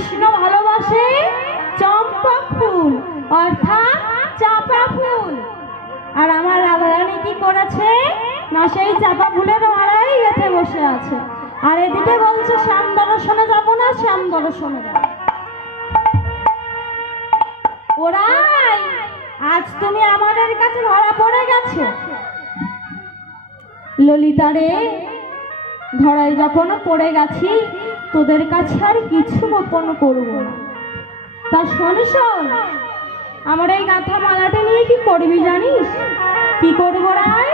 কৃষ্ণ ভালোবাসে চম্পা ফুল অর্থাৎ চাপা ফুল। আর আমার রাধারানী কি করেছে না, সেই চাপা ফুলের মালাই গেঁথে বসে আছে। আর এদিকে বলছে শ্যাম দর্শনে যাবো না, শ্যাম দর্শনে যাবো। ওরাই আজ তুমি আমাদের কাছে ধরা পড়ে গেছো। ললিতা রে, ধরাই যখন পড়ে গেছি তোদের কাছে আর কিছু গোপন করবো না। তা শোন শোন, আমার এই গাঁথা মালাটা নিয়ে কি করবি জানিস? কি করবো রাই?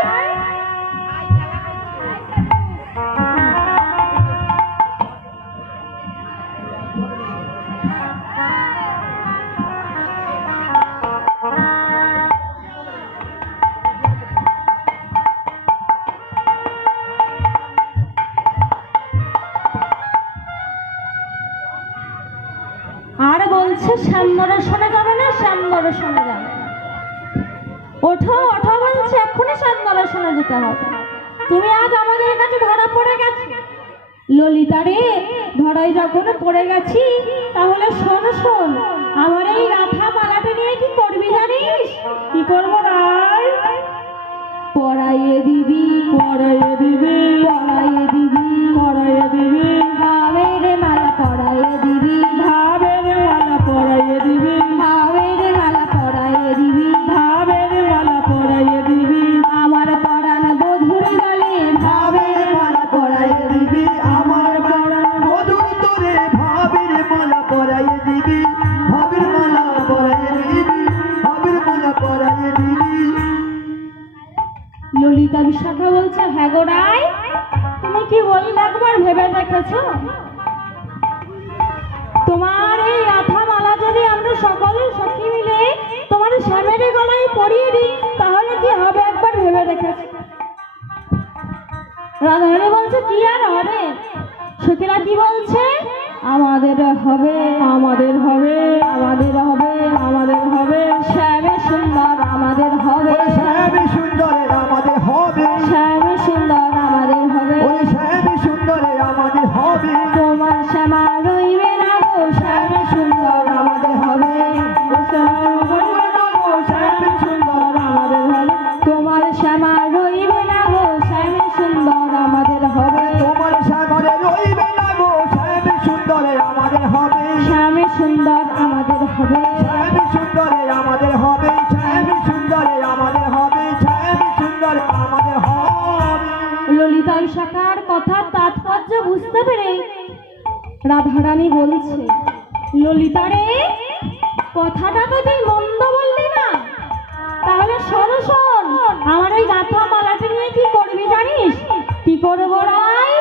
আর বলছে শ্যাম দর্শনে যাবে না, শ্যাম দর্শনে যাবে। ওঠো ওঠো বলছে, এক্ষুনি শ্যাম দর্শনে যেতে হবে। তুমি আজ আমাদের কাছে ধরা পড়ে গেছো। ললিতা রে, ধরাই যখন পড়ে গেছি তাহলে শোন শোন, আমার এই গাঁথা মালাটা নিয়ে কি করবি জানিস? কি করবো রাই? পরাইয়ে দিবি, পরাইয়ে দিবি, পরাইয়ে দিবি, পরাইয়ে দিবি ভাবের মালা, পরাইয়ে দিবি ভাবের মালা, পরাইয়ে দিবি ভাবের মালা, পরাইয়ে দিবি ভাবের মালা, পরাইয়ে দিবি আমার পরাণ বধুর গলে ভাবের মালা, পরাইয়ে দিবি আমার পরাণ বধুর তোরে ভাবের মালা পরাইয়ে দিবি, ভাবের মালা পরাইয়ে দিবি, ভাবের মালা পরাইয়ে দিবি। ললিতা বিশাখা বলছে, হ্যাঁ গো রাই, তুমি কি বললে একবার ভেবে দেখেছো? তোমার এই আঠা মালা যদি আমরা সকলে সখী মিলে তোমার শ্যামের গলায় পরিয়ে দিই তাহলে কি হবে একবার ভেবে দেখেছো? রাধারানী বলছে, কি আর হবে? সখীরা কি বলছে? আমাদের হবে, আমাদের হবে, আমাদের হবে, আমাদের হবে, শ্যামে সুন্দর আমাদের হবে, শ্যামে সুন্দরের আমাদের হবে, শ্যামে সুন্দর আমাদের হবে, ওই শ্যামে সুন্দরের আমাদের হবে, তোমার শ্যামা রইবে না গো, শ্যামে সুন্দর আমাদের হবে, শ্যামে সুন্দর আমাদের হবে, তোমার শ্যামা রইবে না গো, শ্যামে সুন্দর আমাদের হবে, তোমার শ্যামরে রইবে না গো, শ্যামে সুন্দরে আমাদের হবে, শ্যামে সুন্দর আমাদের হবে, শ্যামে সুন্দরে আমাদের হবে, শ্যামে সুন্দরে আমাদের হবে, শ্যামে সুন্দরে আমাদের হবে। ললিতা বিশাখার কথা তাৎপর্য বুঝতে পেরে রাধারানী বলছে, ললিতা রে, কথাটা তো তুই মন্দ বললি না। তাহলে শোন শোন, আমার এই গাঁথা মালাটা নিয়ে কি করবি জানিস? কি করবো রাই?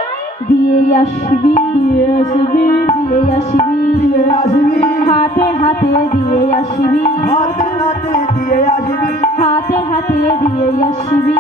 দিয়ে আসবি, দিয়ে আসবি, দিয়ে আসবি, দিয়ে আসবি, হাতে হাতে দিয়ে আসবি, হাতে হাতে দিয়ে আসবি, হাতে হাতে দিয়ে আসবি,